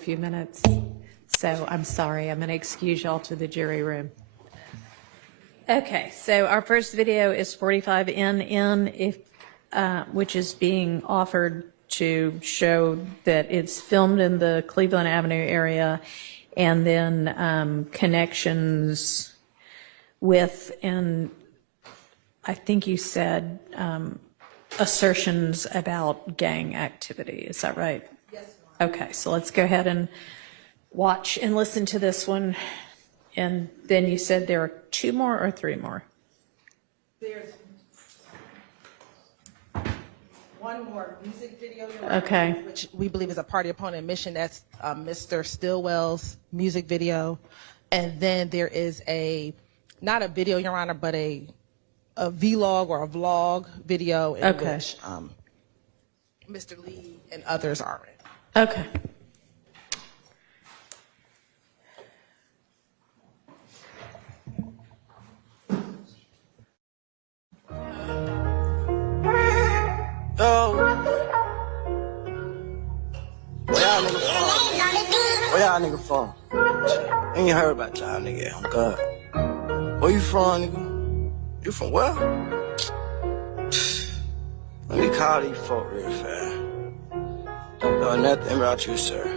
few minutes, so I'm sorry. I'm going to excuse y'all to the jury room. Okay, so our first video is 45NN, which is being offered to show that it's filmed in the Cleveland Avenue area, and then connections with, and I think you said assertions about gang activity. Is that right? Yes, ma'am. Okay, so let's go ahead and watch and listen to this one. And then you said there are 2 more or 3 more? There's 1 more music video, okay, which we believe is a party opponent admission. That's Mr. Stillwell's music video. And then there is not a video, Your Honor, but a vlog or a vlog video in which Mr. Lee and others are in. Okay. Yo. Where y'all nigga from? Ain't heard about y'all nigga. Oh God. Where you from, nigga? You from where? Let me call these folk real fast. Don't know nothing about you, sir.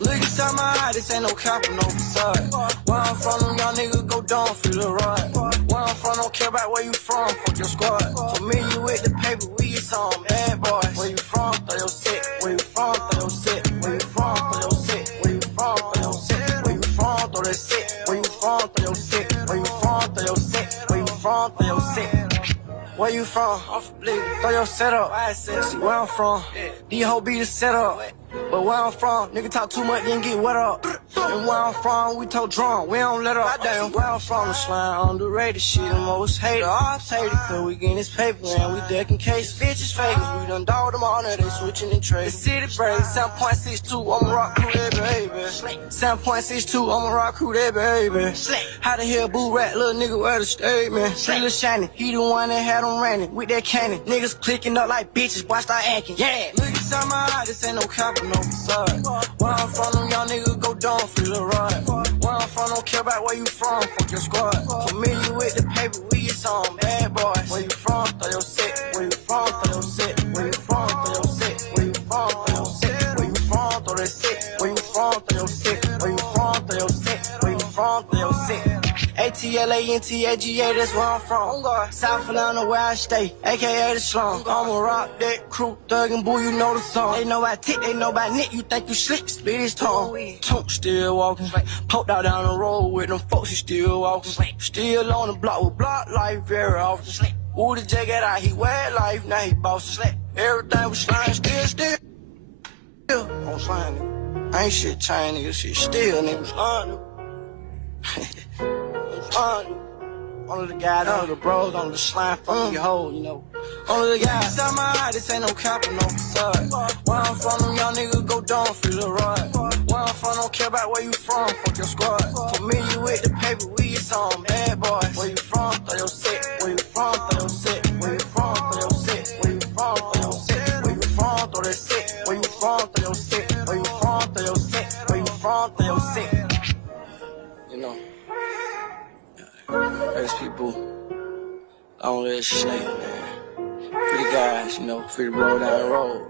Look inside my eye, this ain't no cap or no facade. Where I'm from, them young niggas go down for Lil Rod. Where I'm from, don't care about where you from, fuck your squad. For me, you with the paper, we get some bad boys. Where you from, throw your shit. Where you from, throw your shit. Where you from, throw your shit. Where you from, throw your shit. Where you from, throw that shit. Where you from, throw your shit. Where you from, throw your shit. Where you from, throw your shit. Where you from? I'm from Cleveland. Throw your setup. See where I'm from. These hoes be the setup. But where I'm from, nigga talk too much, then get wet up. And where I'm from, we talk drunk, we don't let up. Damn, where I'm from, the slime underrated shit, the most hated. Ops hated, cause we getting this paper and we ducking cases. Bitches fakers, we done dogged them all, now they switching in trade. The city break, 7.62, I'm a rock crew that baby. 7.62, I'm a rock crew that baby. How the hell boo rat, little nigga, where the statement? See Lil Shannon, he the one that had them running with that cannon. Niggas clicking up like bitches, watch that acting, yeah. Look inside my eye, this ain't no cop. No facade. Where I'm from, them young niggas go down for Lil Rod. Where I'm from, don't care about where you from, fuck your squad. For me, you with the paper, we get some bad boys. Where you from, throw your shit. Where you from, throw your shit. Where you from, throw your shit. Where you from, throw your shit. Where you from, throw that shit. Where you from, throw your shit. Where you from, throw your shit. Where you from, throw your shit. ATLANTAGA, that's where I'm from. South Atlanta, where I stay, aka the slum. I'ma rock that crew, Thug and Boo, you know the song. They know about tick, they know about Nick, you think you slick, split his tongue. Tunk still walking, poked out down the road with them folks, he still walking. Still on the block with block life very often. Who the jacket out, he wear life, now he bossing. Everything was slime, still. On slime, nigga. Ain't shit chain, nigga, shit still, nigga, slime, Only the guys, only the bros, only the slime from your hole, you know. Only the guys. Inside my eye, this ain't no cap or no facade. Where I'm from, them young niggas go down for Lil Rod. Where I'm from, don't care about where you from, fuck your squad. For me, you with the paper, we get some bad boys. Where you from, throw your shit. Where you from, throw your shit. Where you from, throw your shit. Where you from, throw your shit. Where you from, throw that shit. Where you from, throw your shit. Where you from, throw your shit. Where you from, throw your shit. You know. There's people on that shit, man. Free the guys, you know, free to roll down the road.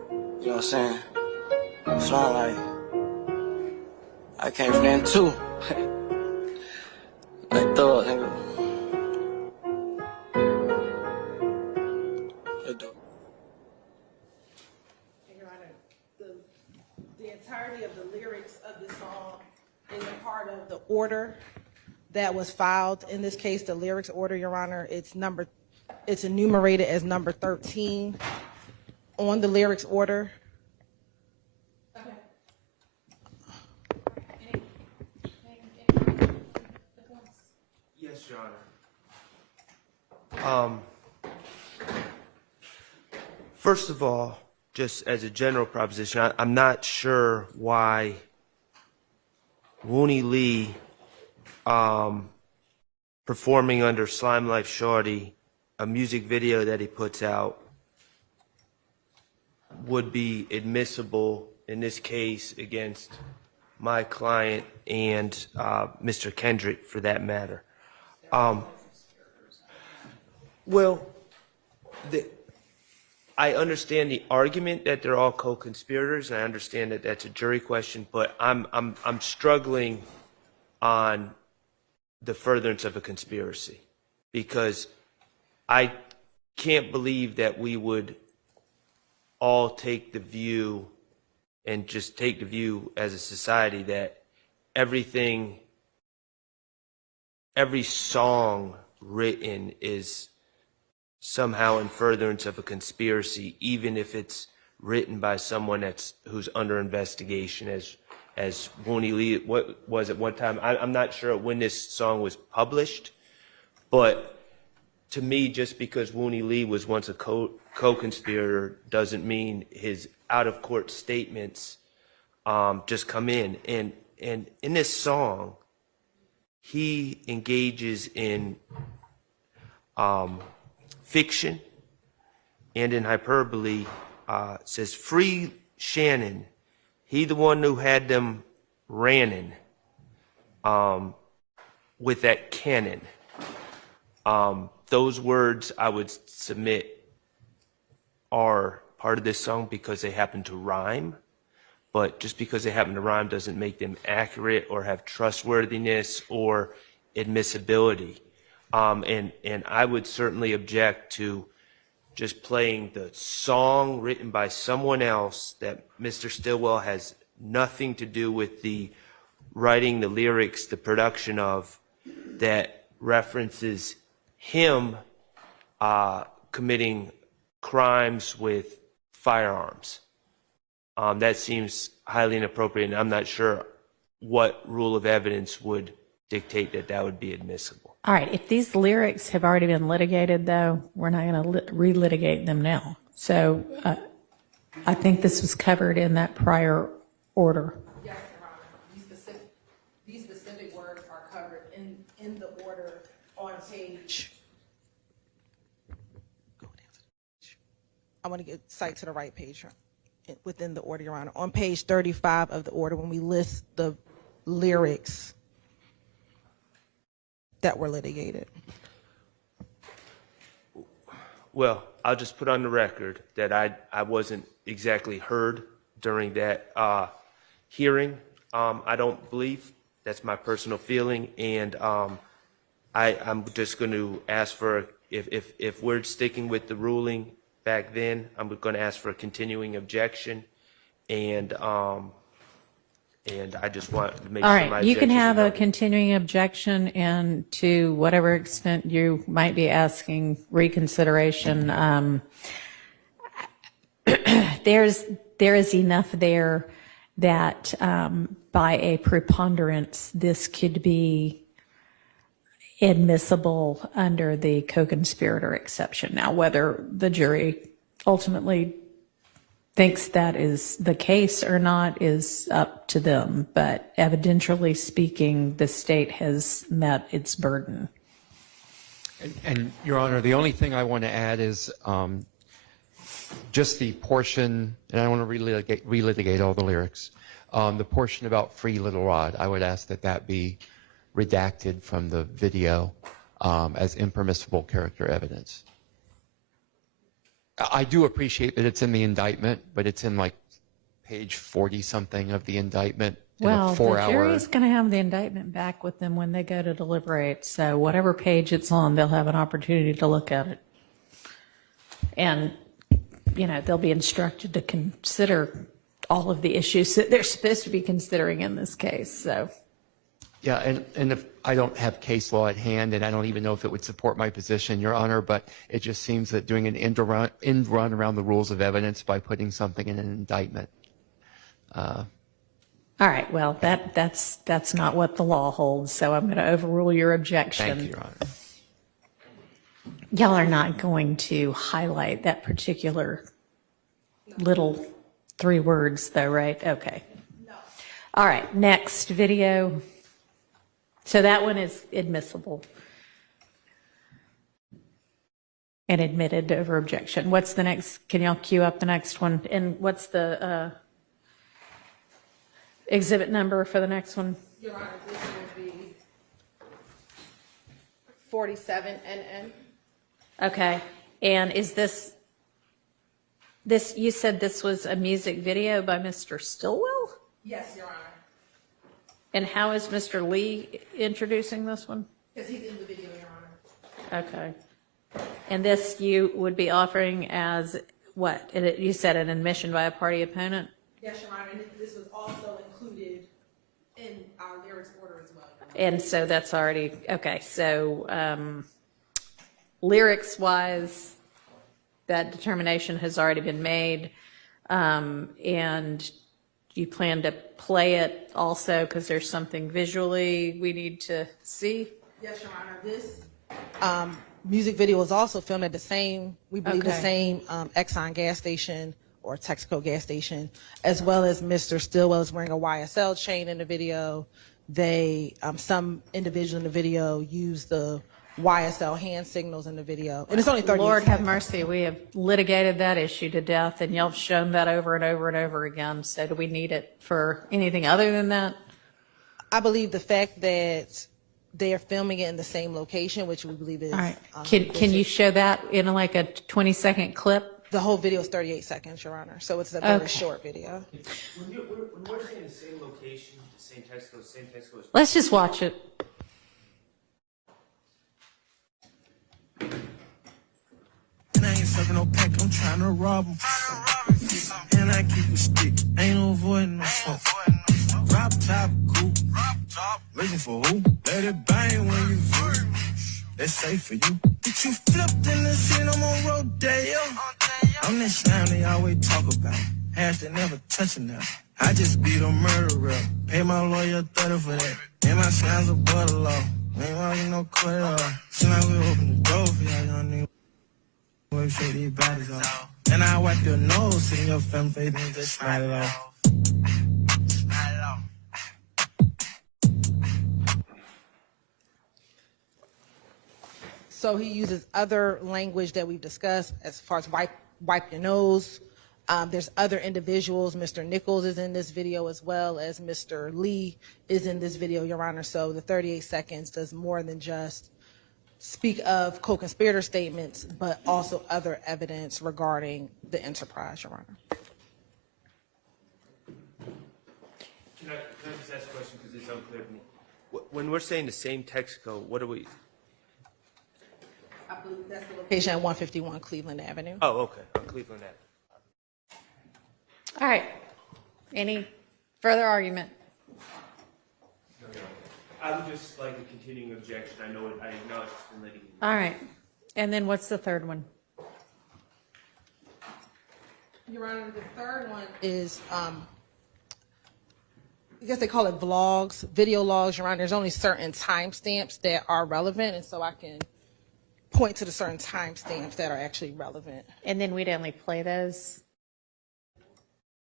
You know what I'm saying? So I'm like, I came from them too. Like thug, nigga. Your Honor, the entirety of the lyrics of this song is a part of the order that was filed in this case, the lyrics order, Your Honor. It's enumerated as number 13 on the lyrics order. Okay. Yes, Your Honor. First of all, just as a general proposition, I'm not sure why Wunnie Lee performing under SlimeLife Shawty, a music video that he puts out, would be admissible in this case against my client and Mr. Kendrick, for that matter. Well, I understand the argument that they're all co-conspirators, and I understand that that's a jury question, but I'm struggling on the furtherance of a conspiracy, because I can't believe that we would all take the view and just take the view as a society that every song written is somehow in furtherance of a conspiracy, even if it's written by someone who's under investigation, as Wunnie Lee was at one time. I'm not sure when this song was published, but to me, just because Wunnie Lee was once a co-conspirator doesn't mean his out-of-court statements just come in. And in this song, he engages in fiction and in hyperbole. Says, "Free Shannon, he the one who had them ranning with that cannon." Those words, I would submit, are part of this song because they happen to rhyme, but just because they happen to rhyme doesn't make them accurate or have trustworthiness or admissibility. And I would certainly object to just playing the song written by someone else that Mr. Stillwell has nothing to do with the writing, the lyrics, the production of, that references him committing crimes with firearms. That seems highly inappropriate, and I'm not sure what rule of evidence would dictate that that would be admissible. All right, if these lyrics have already been litigated, though, we're not going to relitigate them now. So I think this was covered in that prior order. Yes, Your Honor. These specific words are covered in the order on page. I want to get cite to the right page within the order, Your Honor. On page 35 of the order, when we list the lyrics that were litigated. Well, I'll just put on the record that I wasn't exactly heard during that hearing. I don't believe. That's my personal feeling, and I'm just going to ask for, if we're sticking with the ruling back then, I'm going to ask for a continuing objection, and I just want to make All sure my right, you can objections are have a noted. continuing objection, and to whatever extent you might be asking reconsideration, there is enough there that by a preponderance, this could be admissible under the co-conspirator exception. Now, whether the jury ultimately thinks that is the case or not is up to them, but evidentially speaking, the state has met its burden. And Your Honor, the only thing I want to add is just the portion, and I don't want to relitigate all the lyrics, the portion about Free Lil Rod, I would ask that that be redacted from the video as impermissible character evidence. I do appreciate that it's in the indictment, but it's in like page 40-something of the indictment. Well, in a 4-hour. the jury's going to have the indictment back with them when they go to deliberate, so whatever page it's on, they'll have an opportunity to look at it. And, you know, they'll be instructed to consider all of the issues that they're supposed to be considering in this case, so. Yeah, and if I don't have case law at hand, and I don't even know if it would support my position, Your Honor, but it just seems that doing an end run around the rules of evidence by putting something in an indictment. All right, well, that's not what the law holds, so I'm going to overrule your objection. Thank you, Your Honor. Y'all are not going to highlight that particular little 3 words, though, right? Okay. No. All right, next video. So that one is admissible and admitted over objection. What's the next? Can y'all cue up the next one? And what's the Exhibit number for the next one? Your Honor, this will be 47 NN. Okay, and is this, you said this was a music video by Mr. Stillwell? Yes, Your Honor, And how is Mr. Lee introducing this one? because he's in the video, Your Honor. Okay. And this you would be offering as what? You said an admission by a party opponent? Yes, Your Honor, and this was also included in our lyrics order as well. And so that's already, okay, so lyrics-wise, that determination has already been made. And you plan to play it also because there's something visually we need to see? Yes, Your Honor, this music video was also filmed at the same, we believe the Okay. same Exxon gas station or Texaco gas station, as well as Mr. Stillwell is wearing a YSL chain in the video. They, some individual in the video used the YSL hand signals in the video. And it's only 30 Lord have seconds. mercy, we have litigated that issue to death, and y'all have shown that over and over and over again. So do we need it for anything other than that? I believe the fact that they are filming it in the same location, which we believe is. All right. Can you show that in like a 20-second clip? The whole video is 38 seconds, Your Honor, so it's a very Okay. short video. When we're saying the same location, the same text goes. Let's just watch it. And I ain't sucking no pack, I'm trying to rob him. And I keep a stick, ain't no avoiding no smoke. Drop top, cool. Waiting for who? Let it bang when you view. That's safe for you. But you flipped in the scene, I'm on rodeo. I'm that slime they always talk about. Hashtag never touching that. I just beat a murderer. Pay my lawyer 30 for that. And my slime's a butter law. Ain't walking no court at all. Slime we open the door for y'all young niggas. Wait for these bodies off. And I wipe your nose in your femme face and just slide it off. So he uses other language that we've discussed as far as wipe your nose. There's other individuals. Mr. Nichols is in this video as well as Mr. Lee is in this video, Your Honor. So the 38 seconds does more than just speak of co-conspirator statements, but also other evidence regarding the enterprise, Your Honor. Can I just ask a question because it's unclear to me? When we're saying the same text code, what are we? I believe that's the location at 151 Cleveland Avenue. Oh, okay, on Cleveland Ave. All right. Any further argument? I would just like a continuing objection. I know I acknowledge it's been litigated. All right. And then what's the third one? Your Honor, the third one is, I guess they call it vlogs, video logs, Your Honor. There's only certain timestamps that are relevant, and so I can point to the certain timestamps that are actually relevant. And then we'd only play those?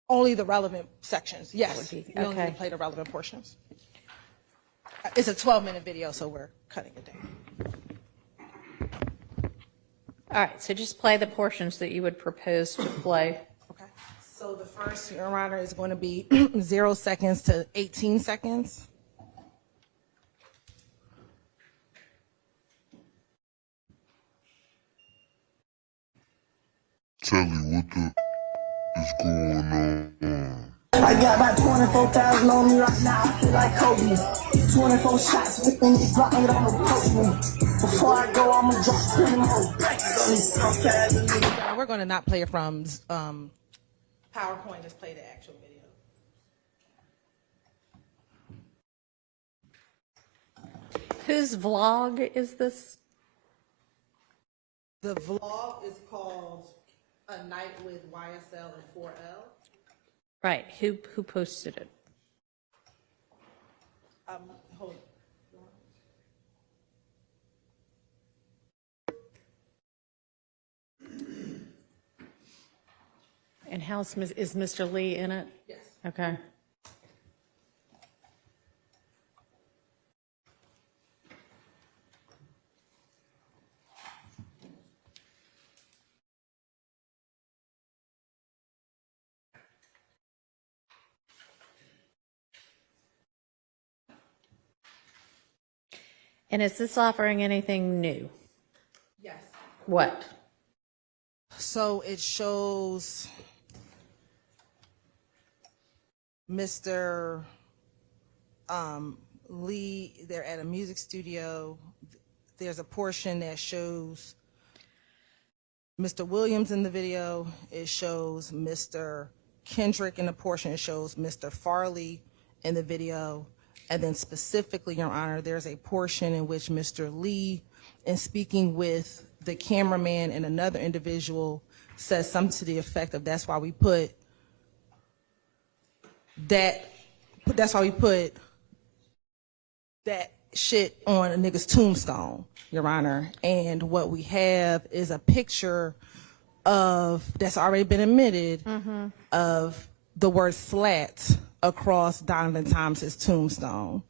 Only the relevant sections, yes. Would be- We only okay. play the relevant portions. It's a 12-minute video, so we're cutting it down. All right, so just play the portions that you would propose to play. Okay. So the first, Your Honor, is going to be 0 seconds to 18 seconds. Tell you what the is going on. I got about 24,000 on me right now, I feel like Kobe. 24 shots within the block, ain't on the post me. Before I go, I'ma drop 20 more banks on this Southside. We're going to not play it from PowerPoint, just play the actual video. Whose vlog is this? The vlog is called A Night with YSL and 4L. Right, who posted it? Hold on. And is Mr. Lee in it? Yes. Okay. And is this offering anything new? Yes. What? So it shows Mr. Lee, they're at a music studio. There's a portion that shows Mr. Williams in the video. It shows Mr. Kendrick in the portion. It shows Mr. Farley in the video. And then specifically, Your Honor, there's a portion in which Mr. Lee, in speaking with the cameraman and another individual, says something to the effect of, that's why we put that shit on a nigga's tombstone, Your Honor. And what we have is a picture of, that's already been admitted, of the word slat across Donovan Thomas's tombstone.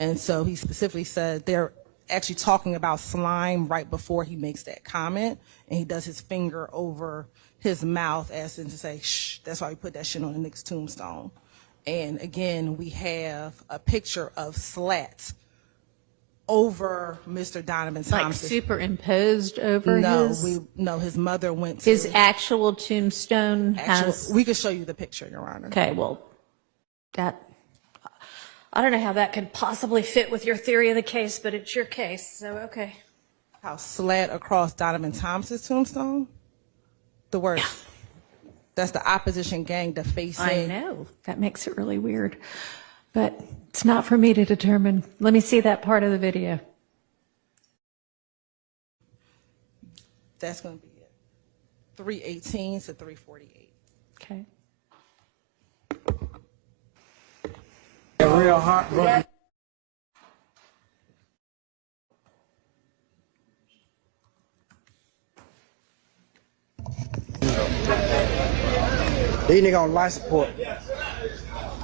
And so he specifically said they're actually talking about slime right before he makes that comment, and he does his finger over his mouth as in to say, shh, that's why we put that shit on the nigga's tombstone. And again, we have a picture of slats over Mr. Donovan Like Thomas. superimposed over his? No, his mother went to His actual tombstone has? we could show you the picture, Your Honor. Okay, well, I don't know how that could possibly fit with your theory of the case, but it's your case, so okay. How slat across Donovan Thomas's tombstone? The word. Yeah. That's the opposition gang defacing. I know. That makes it really weird. But it's not for me to determine. Let me see that part of the video. That's going to be it. 318 to 348. Okay. Real hot, bro. These niggas on life support.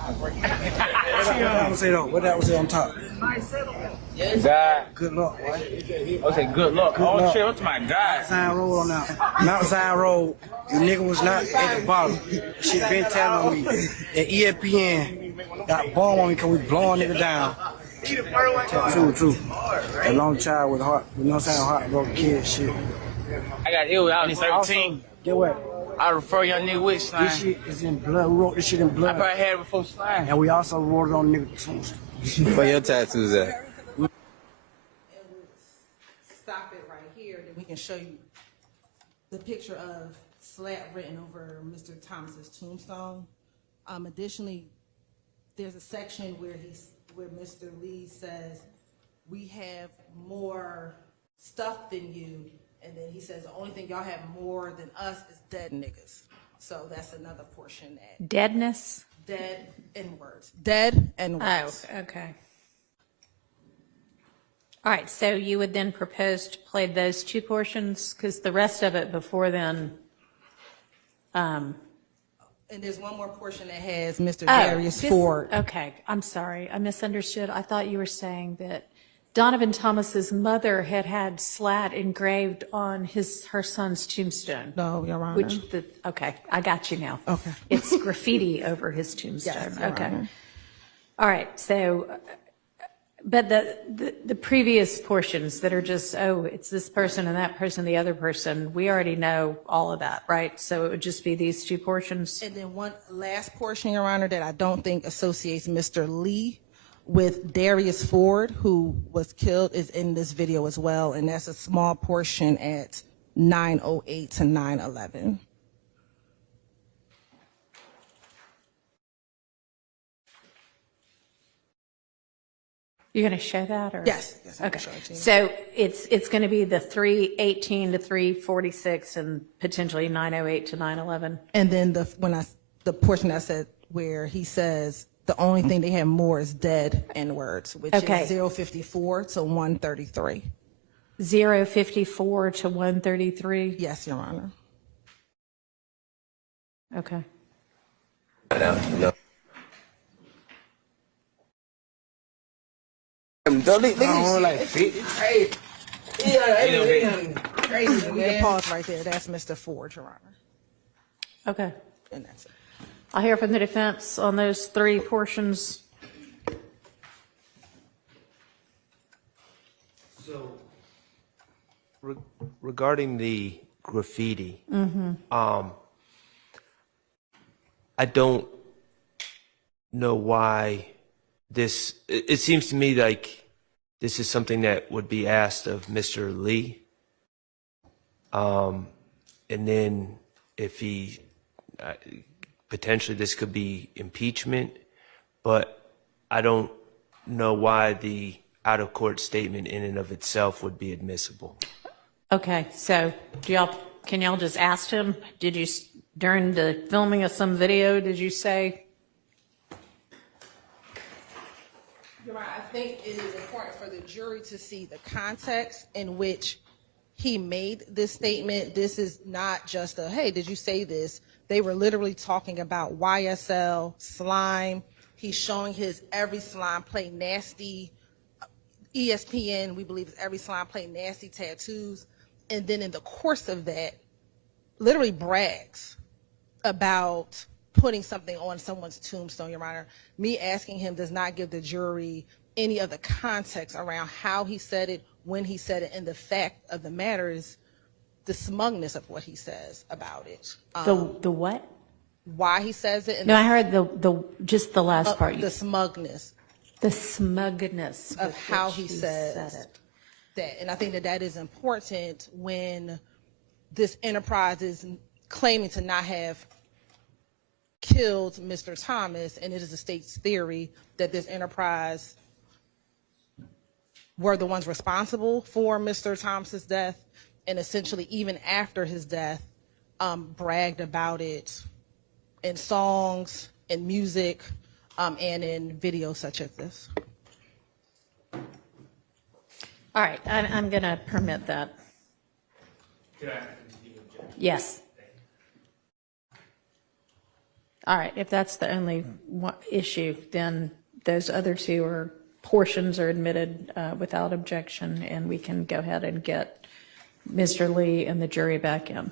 What that was it on? What that was it on top? God. Good luck, boy. Okay, good luck. Good luck. Shit, what's my God? Zion Road on that. Mount Zion Road. The nigga was not at the bottom. Shit been telling me that ESPN got bomb on me because we blowing nigga down. Too. A long child with heart, you know what I'm saying, heartbroken kid shit. I got ill out in 13. Also, get what? I refer young nigga with slime. This shit is in blood. We wrote this shit in I blood. probably had it before slime. And we also wrote it on nigga tombstone. Where your tattoos at? And we'll stop it right here, then we can show you the picture of slat written over Mr. Thomas's tombstone. Additionally, there's a section where Mr. Lee says, we have more stuff than you, and then he says the only thing y'all have more than us is dead niggas. So that's another portion that Deadness? dead N-words. Dead N-words. Oh, okay. All right, so you would then propose to play those two portions? Because the rest of it before then... And there's one more portion that has Mr. Darius Ford. Okay, I'm sorry. I misunderstood. I thought you were saying that Donovan Thomas's mother had slat engraved on her son's tombstone. No, Your Honor. Okay, I got you now. Okay. It's graffiti over his tombstone. Yes, Your Okay. Honor. All right, so, but the previous portions that are just, oh, it's this person and that person, the other person, we already know all of that, right? So it would just be these two portions? And then one last portion, Your Honor, that I don't think associates Mr. Lee with Darius Ford, who was killed, is in this video as well, and that's a small portion at 9:08 to 9:11. You're going to show that, or? Yes. I can Okay. show it to you. So it's going to be the 3:18 to 3:46 and potentially 9:08 to 9:11? And then the portion I said where he says the only thing they have more is dead N-words, which Okay. is 054 to 133. 0:54 to 1:33? Yes, Your Honor. Okay. You can pause right there. That's Mr. Ford, Your Honor. Okay. And that's it. I'll hear from the defense on those three portions. Regarding the graffiti, I don't know why this, it seems to me like this is something that would be asked of Mr. Lee. And then if he, potentially this could be impeachment, but I don't know why the out-of-court statement in and of itself would be admissible. Okay, so can y'all just ask him, did you, during the filming of some video, did you say? You're right. I think it is important for the jury to see the context in which he made this statement. This is not just a, hey, did you say this? They were literally talking about YSL, slime. He's showing his every slime play nasty. ESPN, we believe, is every slime play nasty tattoos. And then in the course of that, literally brags about putting something on someone's tombstone, Your Honor. Me asking him does not give the jury any of the context around how he said it, when he said it, and the fact of the matter is the smugness of what he says about it. The what? Why he says it. And No, I heard just the last part. The smugness. The smugness Of with how which he said says it. that. And I think that that is important when this enterprise is claiming to not have killed Mr. Thomas, and it is the state's theory that this enterprise were the ones responsible for Mr. Thomas's death, and essentially even after his death, bragged about it in songs, in music, and in videos such as this. All right, I'm going to permit that. Yes. All right, if that's the only issue, then those other two portions are admitted without objection, and we can go ahead and get Mr. Lee and the jury back in.